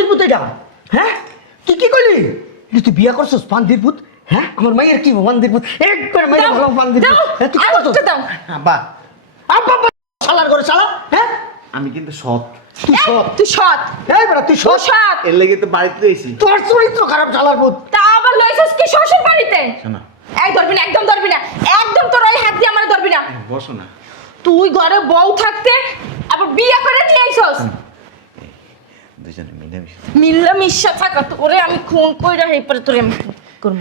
বান্দির পুত এটা? হ্যাঁ তুই কি করলি? তুই বিয়া করছিস বান্দির পুত? হ্যাঁ আমার মায়ের কি বান্দির পুত? একবার মায়ের ভালো বান্দির পুত। তুই কি করছিস? আব্বা আব্বা শালার করে শালা। হ্যাঁ আমি কিন্তু সৎ। তুই সৎ? তুই সৎ? এই বেটা তুই সৎ? সৎ? এর লেগে তো বাড়িতে এসেছি। তোর চরিত্র খারাপ শালার পুত। তা আবার লইছস কি শ্বশুর বাড়িতে? শোনা এই ধরবি না, একদম ধরবি না, একদম তোর ওই হাত দিয়ে আমার ধরবি না। বসো না। তুই ঘরে বউ থাকতে আবার বিয়ে করে নিয়ে আইছস। দুজনে মিলেমিশে মিল্লা মিশা থাকা তোরে আমি খুন কইরা হেই পরে তোরে আমি করব।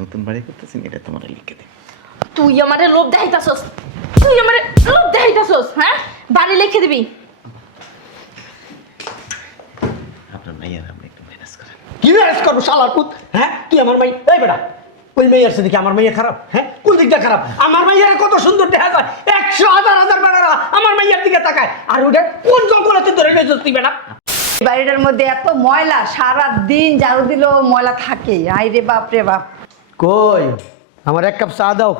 নতুন বাড়ি করতেছেন, এটা তোমার লিখে দে। তুই আমারে লোভ দেখাইতাছস, তুই আমারে লোভ দেখাইতাছস। হ্যাঁ বাড়ি লিখে দিবি। আপনার মাইয়ার আপনি একটু ম্যানেজ করেন। কি ম্যানেজ করবো শালার পুত? হ্যাঁ তুই আমার মাই এই বেটা ওই মেয়ের সাথে কি আমার মাইয়া খারাপ? হ্যাঁ কোন দিকটা খারাপ? আমার মাইয়ার কত সুন্দর দেখা যায়, 100,000 বেড়ারা আমার মাইয়ার দিকে তাকায়। আর ওটা কোন জঙ্গলাতে ধরে গেছিস তুই বেটা? বাড়িটার মধ্যে এত ময়লা, সারা দিন ঝাড়ু দিলেও ময়লা থাকে। আই রে বাপ রে বাপ। কই আমার এক কাপ চা দাও।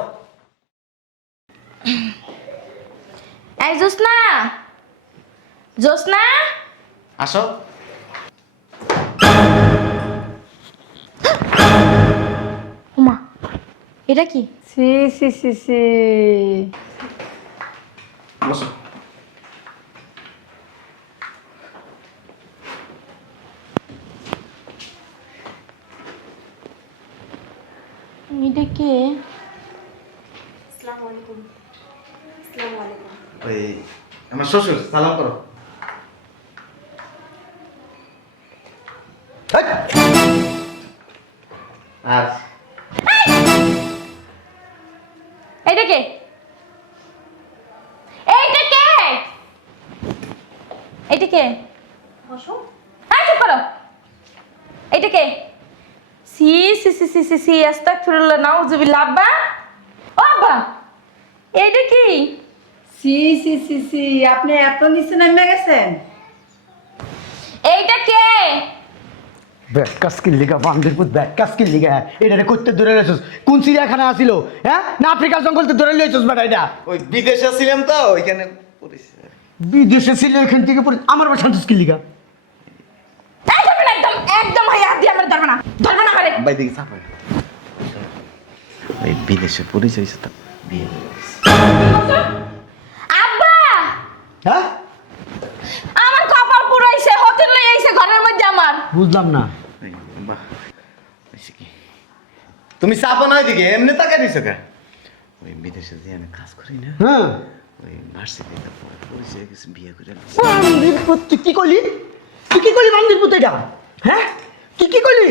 এই জোসনা, জোসনা আসো। ওমা এটা কি? সি সি সি সি। বসো। এটা কে? ওই আমার শ্বশুর, সালাম করো। হেই, আর এইটা কে? এইটা কে? এইটা কে? বসো। এই চুপ করো। এইটা কে? সি সি সি সি সি সি আস্তাগফিরুল্লাহ নাউজুবিল্লাহ। আব্বা, ও আব্বা, এইটা কি? সি সি সি সি। আপনি এত নিচে নেমে গেছেন? এইটা কে? ব্যাট কাস্কিল লিগা বান্দির পুত, ব্যাট কাস্কিল লিগা। এটা করতে ধরে রেছিস কোন চিড়িয়াখানা আসিল? হ্যাঁ না আফ্রিকার জঙ্গলতে ধরে লইছিস বেটা? এটা ওই বিদেশে ছিলাম তো ওইখানে পড়েছি। বিদেশে ছিল এখান থেকে পরে আমার বাসা কাস্কিল লিগা। এই ধরবে না, একদম একদম হাই হাত দিয়ে আমার ধরবে না, ধরবে না আমারে। বাই দিকে চাপা। ওই বিদেশে পরিচয় হয়েছে তো বিয়ে হয়ে গেছে। আব্বা হ্যাঁ আমার কপাল পুরাইছে, হোটেল লই আইছে ঘরের মধ্যে আমার। বুঝলাম না। এই, বাহ, হয়েছে কি? তুমি চাপা না ওইদিকে, এমনি টাকা দিছো কে? ওই বিদেশে যে আমি কাজ করি না, হ্যাঁ ওই ভার্সিটিতে পরিচয় হয়ে গেছে, বিয়ে করে নিয়েছে। বান্দির পুত, তুই কি করলি? তুই কি করলি বান্দির পুত এটা? হ্যাঁ তুই কি করলি?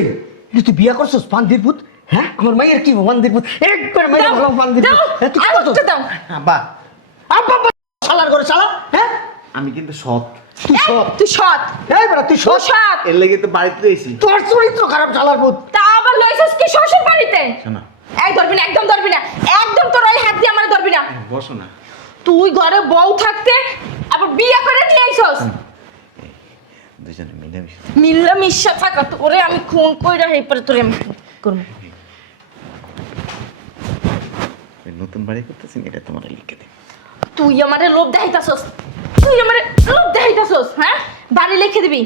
তুই বিয়া করছিস বান্দির পুত? হ্যাঁ আমার মায়ের কি বান্দির পুত? একবার মায়ের ভালো বান্দির পুত। হ্যাঁ, তুই কি করছিস? দাও। আব্বা আব্বা শালার করে শালা। হ্যাঁ আমি কিন্তু সৎ। তুই সৎ? তুই সৎ? এই বেটা তুই সৎ? সৎ? এর লেগে তো বাড়িতে এসেছি। তোর চরিত্র খারাপ শালার পুত। তা আবার লইছস কি শ্বশুর বাড়িতে? শোনা এই ধরবি না, একদম ধরবি না, একদম তোর ওই হাত দিয়ে আমার ধরবি না। বসো না। তুই ঘরে বউ থাকতে আবার বিয়ে করে নিয়ে আইছস। দুজনে মিলেমিশে মিল্লা মিশা থাকা তোরে আমি খুন কইরা হেই পরে তোরে আমি করব। ওই নতুন বাড়ি করতেছেন, এটা তোমার লিখে দে। তুই আমারে লোভ দেখাইতাছস, তুই আমারে লোভ দেখাইতাছস। হ্যাঁ বাড়ি লিখে দিবি।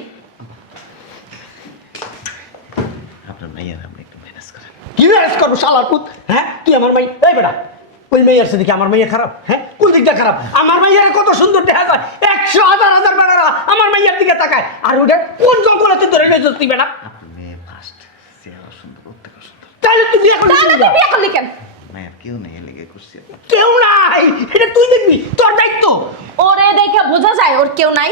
আপনার মাইয়ার আপনি একটু ম্যানেজ করেন। কি ম্যানেজ করবো শালার পুত? হ্যাঁ তুই আমার মাই এই বেটা ওই মেয়ের সাথে কি আমার মাইয়া খারাপ? হ্যাঁ কোন দিকটা খারাপ? আমার মাইয়ার কত সুন্দর দেখা যায়, 100,000 বেড়ারা আমার মাইয়ার দিকে তাকায়। আর ওটা কোন জঙ্গলাতে ধরে গেছিস তুই বেটা? আপনার মেয়ে ফার্স্ট, চেহারা সুন্দর, প্রত্যেক সুন্দর। তাহলে তুই বিয়ে করলি? তাহলে তুই বিয়ে করলি কেন? মায়ের কেউ নেই, এর লেগে করছি। কেউ নাই, এটা তুই দেখবি, তোর দায়িত্ব। ওরে দেখে বোঝা যায় ওর কেউ নাই।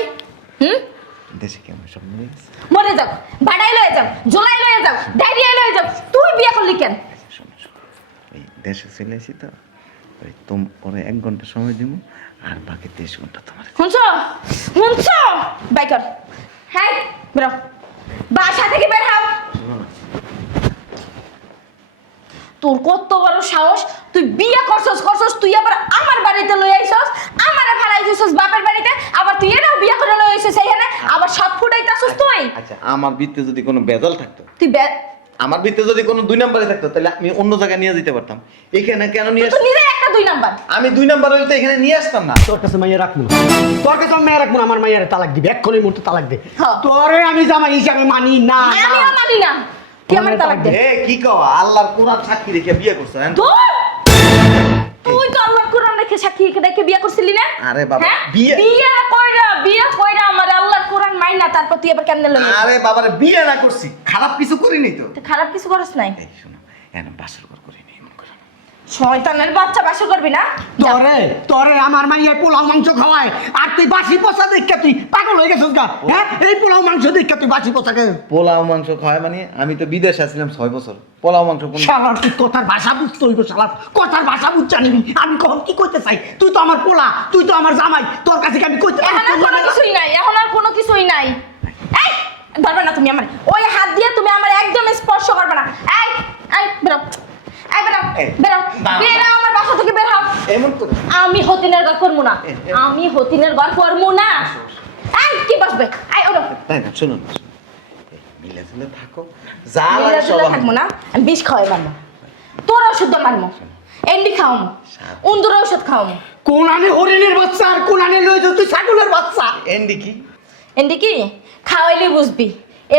দেশে কেমন সব মিলে গেছে। মরে যাও, বাড়াই লয়ে যাও, জোলাই লয়ে যাও, ডায়রিয়া লয়ে যাও, তুই বিয়ে করলি কেন? শোনো শোনো, ওই দেশে চলে আসি তো, ওই পরে 1 ঘন্টা সময় দিব, আর বাকি 23 ঘন্টা তোমার। শুনছো শুনছো বাইকার? হ্যাঁ বেরো, বাসা থেকে বের হও। শোনো না, তোর কত বড় সাহস, তুই বিয়ে করছস তুই আবার আমার বাড়িতে লই আইছস, আমারে ফালাই দিছস বাপের বাড়িতে, আবার তুই এরাও বিয়ে করে লই আইছস এইখানে, আবার সব ফুটাইতাছস তুই। আচ্ছা আমার ভিতরে যদি কোনো বেজাল থাকতো, তুই আমার ভিতরে যদি কোনো 2 নম্বরে থাকতো, তাহলে আমি অন্য জায়গায় নিয়ে যেতে পারতাম। এখানে কেন নিয়ে তুই নিজে একটা 2 নাম্বার। আমি 2 নাম্বার হইলে তো এখানে নিয়ে আসতাম না। তোর কাছে মাইয়া রাখবো না, তোর কাছে আমি মাইয়া রাখবো না, আমার মাইয়ারে তালাক দিবে, এক্ষুনি মুহূর্তে তালাক দে। হ্যাঁ। তোরে আমি জামাই হিসাবে মানি না। আমিও মানি না। তুই আমার তালাক দে। এ কি কও, আল্লাহর কোরআন সাক্ষী রেখে বিয়ে করছো হ্যাঁ? ধুর! তুই তো আল্লাহর কোরআন রেখে সাক্ষী রেখে বিয়ে করছিলি না? আরে বাবা, হ্যাঁ? বিয়ে- বিয়ে কইরা আমার আল্লাহর কোরআন মাইনা তারপর তুই আবার কেমনে লইলি? আরে বাবারে বিয়ে না করছি, খারাপ কিছু করিনি তো। তুই খারাপ কিছু করিস নাই। এই শোনো, এখন বাসর ঘর করিনি এমন করে। শয়তানের বাচ্চা বাসর করবি না? যা। তোরে আমার মাইয়া পোলাও মাংস খাওয়ায়, আর তুই বাসি পোষা দেখা তুই পাগল হয়ে গেছিস গা। হ্যাঁ, এই পোলাও মাংস দেখা তুই বাসি পোষা খেয়ে। পোলাও মাংস খায় মানে আমি তো বিদেশে আসছিলাম 6 বছর, পোলাও মাংস কোন শালার তুই কথার ভাষা বুঝতে হইব, শালার কথার ভাষা বুঝ জানিবি। আমি কখন কি কইতে চাই, তুই তো আমার পোলা, তুই তো আমার জামাই, তোর কাছে কি আমি কইতে এখন আর কোনো কিছুই নাই, এখন আর কোনো কিছুই নাই। এই ধরবে না তুমি আমার, ওই হাত দিয়ে তুমি আমার একদম স্পর্শ করবে না। এই এই বেরো, এই বেরো, এই, বেরো, না। বেরো আমার বাসা থেকে বের হও। এমন করে। আমি হতিনের ঘর করবো না, এ। আমি হতিনের ঘর করবো না। এই কি বসবে, এই ওরো তাই না, শুনুন মিলে ঝুলে থাকো, যা মিলে লাগে সব ঝুলে আমি- থাকবো না, আমি বিষ খাওয়াই মারবো, তোর ওষুধ মারবো, এন্ডি খাওয়াবো, উন্দুর ওষুধ খাওয়াবো। কোন আনে হরিণের বাচ্চা আর কোন আনে লইছ তুই ছাগলের বাচ্চা। এন্ডি কি? এন্ডি কি খাওয়াইলে বুঝবি,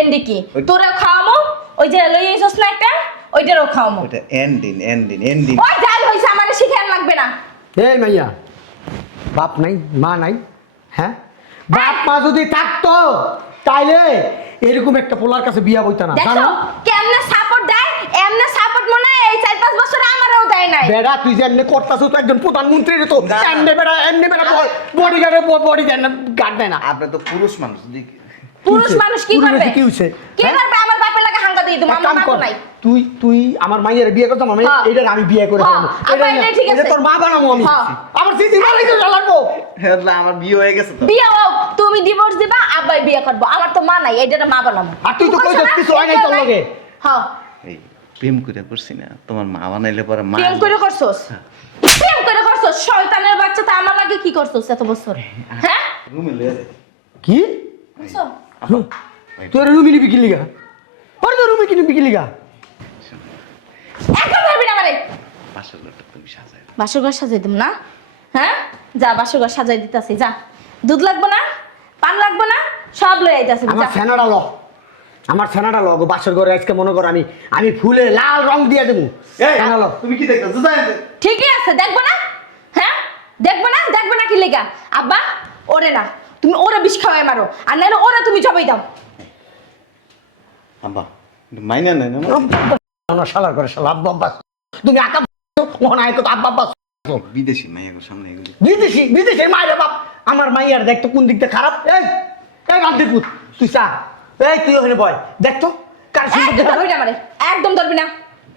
এন্ডি কি ওই- তোরাও খাওয়াবো, ওই যে লই এসছ না একটা, ওইটারও খাওয়াবো। ওটা এন্ডিন। ওই ডাল হইছে, আমার শিখান লাগবে না। এই মাইয়া, বাপ নাই মা নাই, হ্যাঁ? বাপ মা যদি থাকতো তাইলে এরকম একটা পোলার কাছে বিয়া বইতা না, দেখো জানো? কেমনে সাপোর্ট দেয়, এমনে সাপোর্ট মনে হয় এই 4-5 বছর আমারও দেয় নাই। বেড়া তুই যে এমনি করতাছ তো একজন প্রধানমন্ত্রীর তো না। এমনি বেড়া বডি গার্ড দেয় না। আপনি তো পুরুষ মানুষ, পুরুষ মানুষ কি পুরুষ করবে? কি হইছে? কি হ্যাঁ? করবে? আমার বাপের লাগে হাঙ্গা দিয়ে দিমু, এক আমার কাম বাপ কর, নাই। তুই আমার মাইয়ের বিয়ে করতাম, আমি হ্যাঁ। এটা আমি বিয়ে করে হ্যাঁ, ফেলবো। আবার এটাই ঠিক এটা আছে। তোর মা বানাবো আমি। হ্যাঁ। আমার সিসি মালাই তো জ্বালাবো। আমার বিয়ে হয়ে গেছে তো। বিয়ে হোক, তুমি ডিভোর্স দিবা, আব্বাই বিয়ে করবো। আমার তো মা নাই, এইটা মা বানাবো। আর তুই তো করছো কইছিস না? কিছু হয় নাই এটাও তোর লগে। হ্যাঁ, এই প্রেম করে করছি না, তোমার মা বানাইলে পরে মা প্রেম করে করছস? প্রেম করে করছস? শয়তানের বাচ্চা, তা আমার লাগে কি করছস এত বছর? হ্যাঁ? রুমে লয়ে যায়। কি বুঝছো? তুই রুমি নিবি কি লিগা? ওর তো রুমি কিনবি কি লিগা? একদম ধরবি না আমারে। বাসর ঘরটা তুমি সাজায়। বাসর ঘর সাজাই দিম না? হ্যাঁ, যা বাসর ঘর সাজাই দিতাছি, যা। দুধ লাগবো না, পান লাগবো না, সব লয়ে আইতাছি, আমার যা। ফেনাটা ল, আমার ফেনাটা ল গো। বাসর ঘরে আজকে মনে কর আমি ফুলে লাল রং দিয়ে দেবো। এই ফেনা ল। তুমি কি দেখতেছো জানেন? ঠিকই আছে, দেখবো না? হ্যাঁ, দেখবো না? দেখবো না কি লেগা? আব্বা, ওরে না, তুমি ওরে বিষ খাওয়াই মারো, আর নাহলে ওরে তুমি জবাই দাও। আব্বা মাইনা নেন আমার শালার ঘরে শালা আব্বা আব্বা। তুমি আকা ওখানে আয় কত আব্বা আব্বা। বিদেশি মাইয়ার সামনে এগুলি। বিদেশের মায়ের বাপ। আমার মাইয়ার দেখতো কোন দিকটা খারাপ। এই বান্দির পুত, তুই চা। এই তুই ওখানে বয়, দেখতো কার সুন্দর একদম দেখা। ধরবি না আমারে, একদম ধরবি না।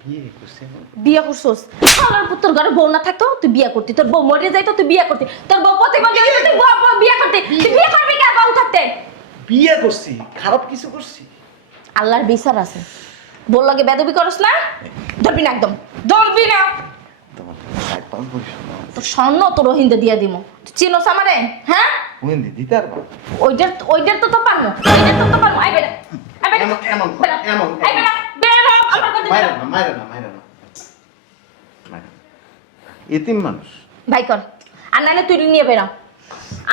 বিয়ে করছে বিয়ে করছস? আমার পুত্তর ঘরে বউ না থাকতো তুই বিয়ে করতি, তোর বউ মরে যাইতো তুই বিয়ে করতি, তোর বউ প্রতিবন্ধী হইতো তুই বিয়ে করতি, তুই বিয়ে করবি কে বউ থাকতে? বিয়ে করছি, খারাপ কিছু করছি? আল্লাহর বিচার আছে, বল লাগে বেদবি করস না, ধরবি না, একদম ধরবি না। তোমার সাইড পাল করিস না। তোর স্বর্ণ তো রোহিঙ্গা দিয়া দিমু, তুই চিনোস আমারে? হ্যাঁ, ওই দিতে আর ওইটার তো পারমু, আই বেটা, আই বেটা, এমন বেটা, এমন আই বেটা, বের হ, আমার কথা মাইরা শুন। না মাইরা না এতিম মানুষ। ভাই কর, আর নাহলে তুই নিয়ে বেরা।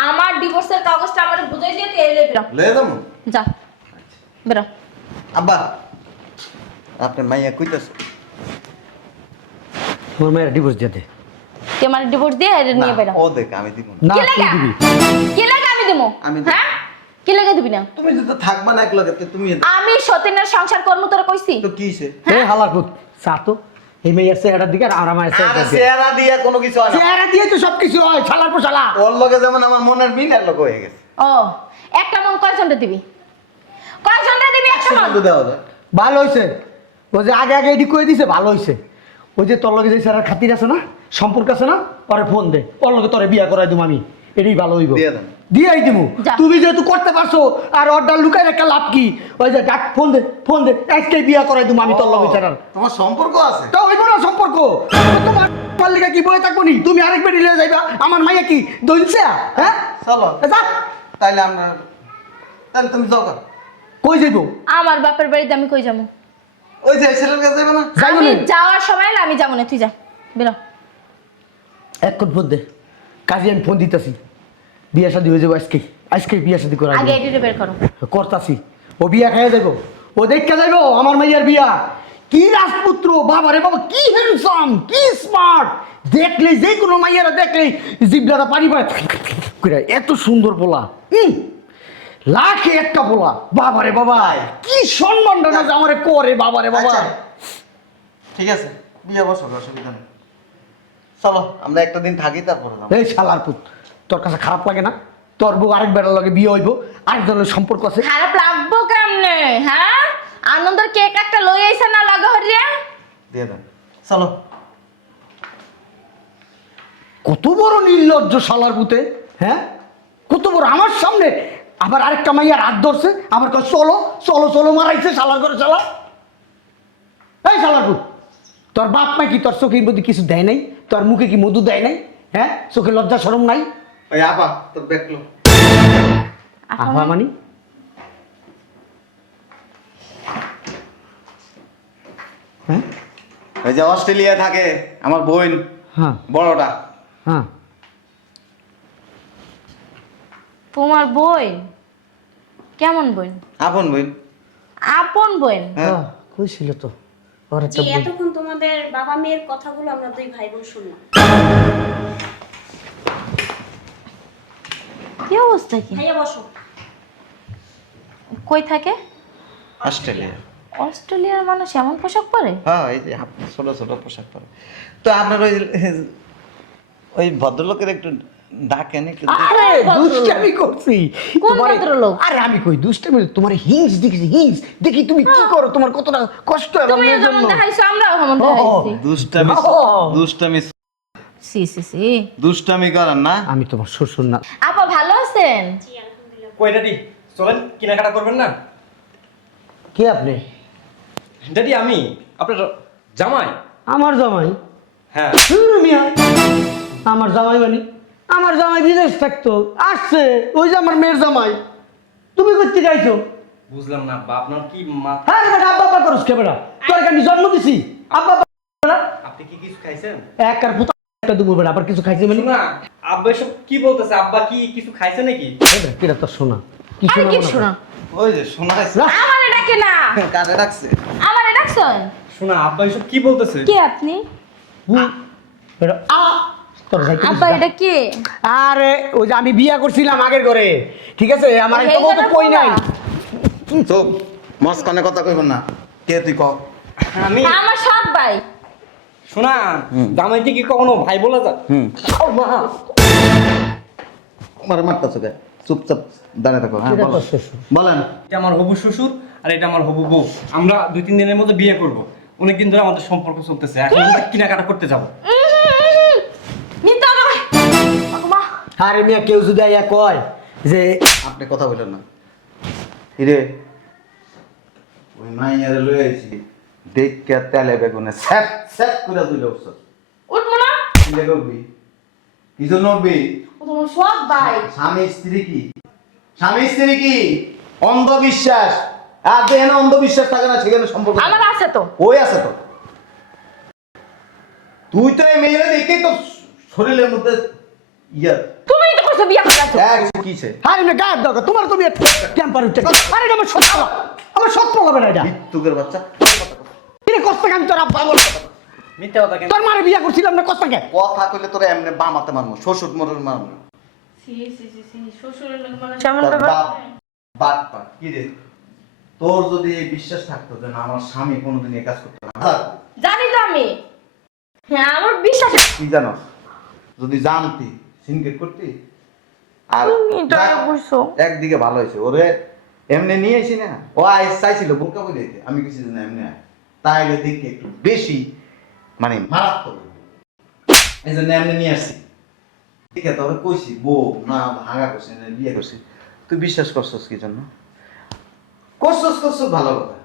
আমার ডিভোর্সের কাগজটা আমার বুঝাই দিয়ে তুই এলে বেরা, লয়ে যাবো। যা বেরা। আব্বা আপনার মাইয়া কইতাছে আমার মায়ের ডিভোর্স দিয়ে দে। তুই আমার ডিভোর্স দিয়ে এর নিয়ে বেরা। ও দেখ আমি দিব না। না কি তুই লাগা? দিবি। কি লাগা আমি দেবো? আমি দেব। হ্যাঁ, কি লাগা দিবি না? তুমি যদি থাকবা না এক লগে তুমি আমি সতীনের সংসার কর্ম তোরা কইছি? তো কি হইছে? এই হালার পুত, চা তো। এই মেয়ের চেহারার দিকে আর আমার মায়ের আরে চেহারার দিকে। চেহারা দিয়া কোনো কিছু হয় না। চেহারা দিয়ে তো সবকিছু হয়, শালার পর শালা। ওর লগে যেমন আমার মনের মিল আর লগে হয়ে গেছে। ও, একটা মন কয়জনটা দিবি? কয়জনটা দিবি একটা মন? সুন্দর দেওয়া যায়। ভালো হয়েছে, ও যে আগে এডি করে দিছে, ভালো হয়েছে। ওই যে তোর লগে যে স্যারের খাতির আছে না, সম্পর্ক আছে না, ওরে ফোন দে, ওর লগে তোরে বিয়া করাই দিব আমি, এটাই ভালো হইব। দিয়ে দেন। দিয়াই দিব। যা। তুমি যেহেতু করতে পারছো, আর অর্ডার লুকাই একটা লাভ কি? ওই যে ডাক ফোন দে আজকে বিয়া করাই দিব আমি তোর লগে স্যারের। তোমার সম্পর্ক আছে? তো হইব না সম্পর্ক? তোমার লিগা কি বয়ে থাকবো নি? তুমি আরেক বেটি লিয়ে যাইবা, আমার মাইয়া কি দইনছে? হ্যাঁ চলো যা। তাইলে আমরা তাহলে তুমি যাও গা। কই যাইব? আমার বাপের বাড়িতে আমি কই যাবো? ওই যে ছেলের কাছে যাবে না? যাইব আমি না। যাওয়ার সময় না, আমি যাবো না, তুই যা বেরো। এখন ফোন দে, কাজে আমি ফোন দিতেছি। বিয়ে শাদী হয়ে যাবো আজকে, আজকে বিয়ে শাদী করা আগে এডিটে বের করো। করতাছি। ও বিয়া খাইয়া দেবো, ও দেখতে যাইবো আমার মাইয়ার বিয়া। কি রাজপুত্র, বাবা রে বাবা, কি হ্যান্ডসাম, কি স্মার্ট, দেখলেই যে কোনো মাইয়ারা দেখলেই জিবলাটা পানি পায় করে, এত সুন্দর পোলা। লাখে একটা পোলা, বাবা রে বাবা, কি সম্মানটা না যে আমারে করে, বাবা রে বাবা। আচ্ছা, ঠিক আছে বিয়ে বসো, অসুবিধা নেই। চলো আমরা একটা দিন থাকি, তারপরে যাবো। এই শালার পুত, তোর কাছে খারাপ লাগে না? তোর বউ আরেক বেড়ার লগে বিয়ে হইব, আরেকজনের সম্পর্ক আছে। খারাপ লাগবো কেমনে? হ্যাঁ, আনন্দের কেক একটা লই আইছে না লাগা হরিয়া। দিয়ে দেন, চলো। কত বড় নির্লজ্জ শালার পুতে, হ্যাঁ, কত বড় আমার সামনে আবার আরেকটা মাইয়ার হাত ধরছে, আমার কাছে চলো চলো চলো মারাইছে শালার করে শালা। এই শালার পুত, তোর বাপ মা কি তোর চোখের মধ্যে কিছু দেয় নাই? তোর মুখে কি মধু দেয় নাই? হ্যাঁ, চোখে লজ্জা শরম নাই? ওই আপা তোর দেখলো আহা মানি হ্যাঁ ওই যে অস্ট্রেলিয়া থাকে আমার বোন, হ্যাঁ বড়টা। হ্যাঁ, তোমার বই কেমন বই? আপন বোন। আপন বই? হ্যাঁ। কইছিল তো ওর জি, একটা বোন। এতক্ষণ তোমাদের বাবা মেয়ের কথাগুলো আমরা দুই ভাই বোন শুনলাম। কি অবস্থা কি? ভাইয়া বসো। কই থাকে? অস্ট্রেলিয়া। অস্ট্রেলিয়ার মানুষ এমন পোশাক পরে? হ্যাঁ, এই যে ছোট ছোট পোশাক পরে। তো আপনার ওই ওই ভদ্রলোকের একটু ডাকেন একটু। আরে দুষ্টামি করছি কোন তোমারে- ভদ্রলোক? আরে আমি কই দুষ্টামি, তোমার হিংস দেখি, হিংস দেখি তুমি কি করো, তোমার কতটা কষ্ট হয় আমার তুমি মেয়ের যেমন জন্য। দেখাইছো আমরাও তেমন ও, দেখাইছি। দুষ্টামি ও। দুষ্টামি সি সি সি। দুষ্টামি করেন না। আমি তোমার শ্বশুর না। আপা ভালো আছেন? জি আলহামদুলিল্লাহ। কই ড্যাডি, চলেন কেনাকাটা করবেন না? কে আপনি? ড্যাডি আমি আপনার জামাই। আমার জামাই? হ্যাঁ। মিয়া, আমার জামাই মানে আমার জামাই বিদেশ থাকতো, আসছে ওই যে আমার মেয়ের জামাই। তুমি করতে গাইছো? বুঝলাম না আব্বা, আপনার কি মা? হ্যাঁ বেটা, আব্বা আব্বা করস কে বেটা? তোর আমি জন্ম দিছি, আব্বা আব্বা বেটা। আপনি কি কিছু খাইছেন? এক আর পুতা একটা দুবো বেটা, আবার কিছু খাইছে মানে? না আব্বা এসব কি বলতেছে? আব্বা কি কিছু খাইছে নাকি? কিরা তোর শোনা কি আরে কি শোনা শোনা? ওই যে শোনাইছে। আমারে ডাকে না। কানে রাখছে। আমারে ডাকছন? শোনা আব্বা এসব কি বলতেছে? কে আপনি? বেটা আ তোর যাইতে আব্বা দিছি না। এটা কে? আরে ওই যে আমি বিয়া করছিলাম আগের ঘরে, ঠিক আছে, আমার এই একটা বউ তো ঘরের কই নাই। বউরা? চুপ, মস্কানে কথা কইবেন না। কে তুই ক? আমি আমার সব ভাই। শোনা, জামাইকে কি কখনো ভাই বলা যায়? হুম, ও মা, মারে মারতাছো কে? চুপচাপ দাঁড়িয়ে থাকো। হ্যাঁ, এটা বলো। তোর শ্বশুর। বলেন। এটা আমার হবু শ্বশুর আর এটা আমার হবু বউ। আমরা 2-3 দিনের মধ্যে বিয়ে করব। অনেকদিন ধরে আমাদের সম্পর্ক চলতেছে, এখন আমরা কেনাকাটা করতে যাব। নিতে হবে। মা আরে মিয়া, কেউ যদি আইয়া কয় যে আপনি কথা বলেন না। হিরে ওই মাইয়ারে লই আইছি, দেখকে তেলে বেগুনে স্যাপ স্যাপ করে দিল ওসব। উঠবো না? কি করবি? কি জন্য উঠবি? ও তোমার সব ভাই। স্বামী স্ত্রী কি? স্বামী স্ত্রী কি? অন্ধবিশ্বাস। আর যেখানে অন্ধবিশ্বাস থাকে না সেখানে সম্পর্ক থাকে। আমার আছে তো। ওই আছে তো। তুই তো এই মেয়েরা দেখেই তো শরীরের মধ্যে ইয়া তুমি তো কইছো বিয়া করে আছো। এক কিছে আরে না গায়েব দাও, তোমার তুমি টেম্পার উঠছে। আরে এটা আমার সত্য, আমার সত্য হবে না এটা। মৃত্যুকের বাচ্চা। কিরে কষ্ট আমি তোর আব্বা বল, মিথ্যা কথা কেন? তোর মারে বিয়া করছিলাম না কষ্ট কে? কথা কইলে তোরা এমনি বামাতে মারমু, শ্বশুর মরুর মারমু। সি সি সি সি শ্বশুরের লোক মানে তোর বাপ বাপ পা কি রে? তোর যদি এই বিশ্বাস থাকতো যে না আমার স্বামী কোনোদিন এই কাজ করতে পারে না, জানি তো আমি। হ্যাঁ আমার বিশ্বাস। কি জানো? যদি জানতি সিনকেট করতি। আর তুমি এটা যাক, বুঝছো? একদিকে ভালো হয়েছে, ওরে এমনি নিয়ে আসি না, ও চাইছিল বোকা বলে দিতে, আমি কিছু না এমনি আয়। তাইলে দেখি একটু বেশি মানে মারাত্মক, এই জন্য এমনি নিয়ে আসছি। ঠিক আছে, তবে কইছি বউ না ভাঙা করছি না বিয়ে করছি, তুই বিশ্বাস করছস কি জন্য? করছস ভালো কথা,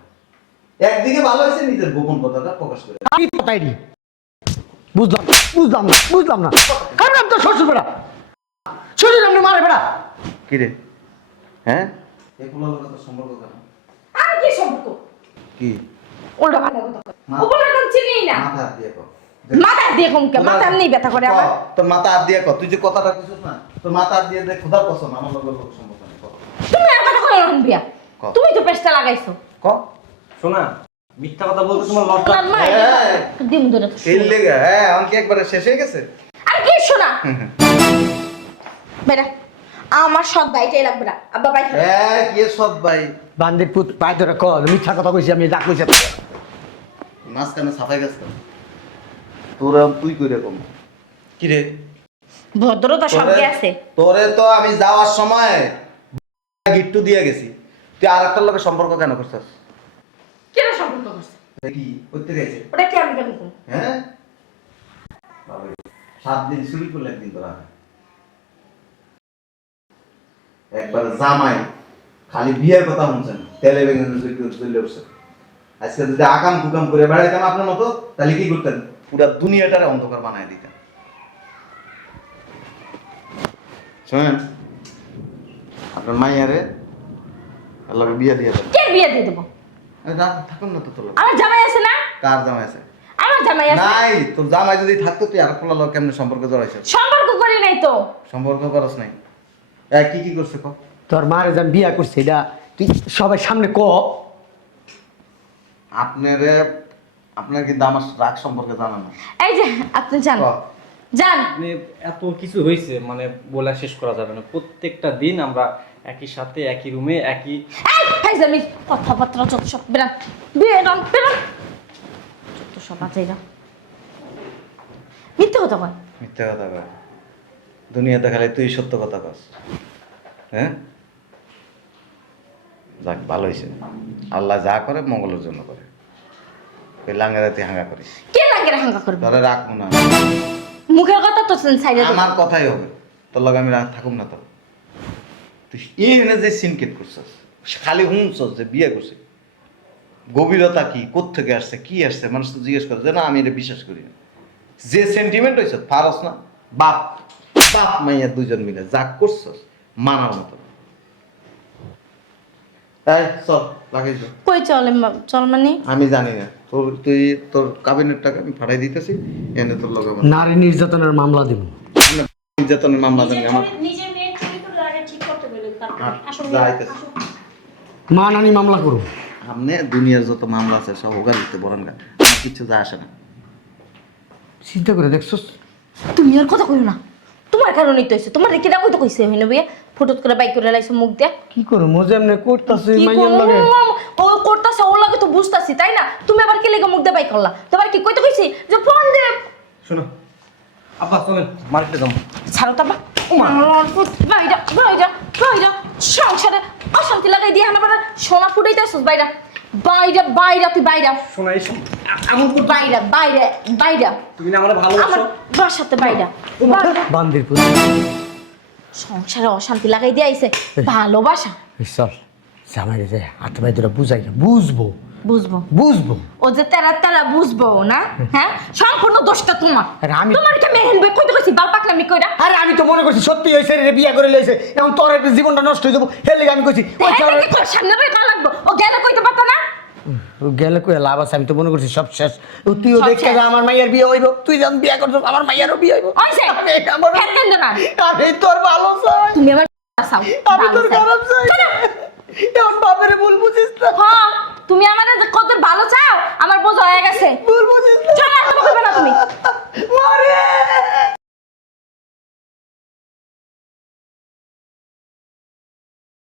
একদিকে ভালো হয়েছে নিজের গোপন কথাটা প্রকাশ করে। আমি কথাই নি বুঝলাম, বুঝলাম না। আরে আমি তো শ্বশুর বেড়া, শ্বশুর আপনি মারে বেড়া। কি রে? হ্যাঁ, এগুলো লোকের তো সম্পর্ক কেন? আর কি সম্পর্ক? কি উল্টা পাল্টা কথা কয়। মা- ওগুলো এখন চিনি না। মাথা দিয়ে কর, মাথা দিয়ে কমকে মাথা এমনি ব্যথা করে আমার। তোর মাথা হাত দিয়ে কর, তুই যে কথাটা কইছিস না, তোর মাথা হাত দিয়ে দেখ খোদার কসম আমার লগে লোক সম্পর্ক নেই। তুমি আর কথা কইও না বিয়া, কও। তুমি তো পেছটা লাগাইছো। ক শোনা, মিথ্যা কথা বলতে তোমার লজ্জা। তোমার মা দিম ধরে তো এই লেগে হ্যাঁ এখন কি একবারে শেষ হয়ে গেছে? আর কি শোনা বেটা, আমার সৎ ভাইটাই লাগবে না আব্বা ভাই। হ্যাঁ কি সব ভাই বান্দির পুত পায় ধরে ক মিথ্যা কথা কইছি আমি, যা কইছি মাঝখানে সাফাই গেছে তোরা তুই কইরে কম কি রে? ভদ্রতা সঙ্গে আছে। তোরে তো আমি যাওয়ার সময় গিফট দিয়ে গেছি, তুই আর একটা লোকের সম্পর্ক কেন করছিস? কেন সম্পর্ক করছে কি করতে গেছে? ওটা কি আমি কেন করব? হ্যাঁ 7 দিন চুরি করলে একদিন তোরা একবার জামাই খালি বিয়ের কথা শুনছেন, তেলে বেগুন চলে উঠছে। আজকে যদি আকাম কুকাম করে বেড়াইতাম আপনার মতো, তাহলে কি করতেন? পুরা দুনিয়াটারে অন্ধকার বানায় দিতেন। শোনেন, আপনার মাইয়ারে আল্লাহকে বিয়ে দিয়ে দেন। কে বিয়ে দিয়ে দেবো? থাকুন না তো তোর। আমার জামাই আছে না? কার জামাই আছে? আমার জামাই আছে। নাই, তোর জামাই যদি থাকতো তুই আর পোলা লোক কেমনে সম্পর্ক জড়াইছিস? সম্পর্ক করি নাই তো। সম্পর্ক করস নাই? কি কি করছে ক? তোর মারে যখন বিয়া করছে এটা তুই সবার সামনে ক। আপনার কিন্তু আমার রাগ সম্পর্কে জানা না। এই যে আপনি যান ক। যান। মানে এত কিছু হয়েছে, মানে বলা শেষ করা যাবে না। প্রত্যেকটা দিন আমরা একই সাথে একই রুমে একই। এই ফাইজলামি কথাবার্তা যত সব বেরান বেরান বেরান যত সব আছে না মিথ্যে কথা কয়। মিথ্যা কথা কয়? দুনিয়াতে খালি তুই সত্য কথা কস। হ্যাঁ যাক ভালো হয়েছে, আল্লাহ যা করে মঙ্গলের জন্য করে। ওই লাঙ্গারাতে হাঙ্গা করিস, কে লাগে হাঙ্গা করবে? ধরে রাখবো না। মুখের কথা তো সাইডে আমার কথাই হবে, তোর লগে আমি রাগ থাকুম না। তো তুই এই যে সিনকেট করছস, খালি হুমছস যে বিয়ে করছে, গভীরতা কি, কোত্থেকে আসছে, কি আসছে, মানুষ তো জিজ্ঞেস করে যে না আমি এটা বিশ্বাস করি না। যে সেন্টিমেন্ট হয়েছে পারস না, বাপ বাপ মাইয়া দুজন মিলে যা করছস মানার মতো। তাই চল লাগাইছ। কই চলে চল মানে আমি জানি না, তুই তোর কাবিনের টাকা আমি ফাটাই দিতেছি, এনে তোর লগে নারী নির্যাতনের মামলা দিব। নির্যাতনের মামলা জানি আমার। নিজের মেয়ের চরিত্র আগে ঠিক করতে বলে আসলে যাইতেছে মা নানি মামলা করুন। সামনে দুনিয়ার যত মামলা আছে সব ওগার দিতে বলেন গা, আমার কিচ্ছু যায় আসে না। চিন্তা করে দেখছস? তুমি আর কথা কইও না, তোমার কারণেই তো হইছে। তোমার কি রাখো তো কইছে আমি নবি ফটো করে বাইক করে লাইছো মুখ দিয়ে। কি করব মজা এমনি করতাছি কি মাইয়ার লাগে। ও করতাছে ও লাগে তো বুঝতাছি তাই না? তুমি আবার কি লাগা মুখ দিয়ে বাইক করলা? তোমার কি কইতে কইছি যে ফোন দে? শোনো আব্বা, চলেন মার্কেটে যাবো। ছাড়ো তো আব্বা। বাইরা বাইরা বাইরা সংসারে অশান্তি লাগাই দিয়ে আনা পারে সোনা ফুটাইতেছস বাইরা বাইরা বাইরা তুই বাইরা শোনা এসো, এমন করতে বাইরা বাইরা বাইরা তুমি না আমার আমার ভালোবাসো। বাসাতে বাইরা বাইরা। বান্দির পুত সংসারে অশান্তি লাগাই দিয়ে আইছে ভালোবাসা। চল জামাই রে হাত ভাই তোরা বুঝাই না, বুঝবো বুঝবো বুঝবো। ও যে তেরা তেরা বুঝবো না। হ্যাঁ সম্পূর্ণ দোষটা তোমার। আরে আমি- তোমার কে মেহেন ভাই কইতে কইছি বাল পাকলামি কইরা। আরে আমি তো মনে করছি সত্যি হয়েছে রে, বিয়া করে লইছে, এখন তোর একটা জীবনটা নষ্ট হয়ে যাবো হের লেগে আমি কইছি ওই হ্যাঁ ছেলে- নাকি তোর সামনে ভাই কল লাগবো ও গেলে কইতে পারতো না। ও গেলে কই লাভ আছে, আমি তো মনে করছি সব শেষ। ও তুইও সব দেখতে শেষ। যা আমার মাইয়ার বিয়ে হইব, তুই যখন বিয়া করছিস আমার মাইয়ারও বিয়ে হইব। ওইছে আমি আমার ফের কেন না আমি তোর ভালো চাই, তুমি আমার চাও আমি তোর খারাপ চাই। এখন বাপের ভুল বুঝিস না, হ্যাঁ তুমি আমার কত ভালো চাও আমার বোঝা হয়ে গেছে। ভুল বুঝিস না।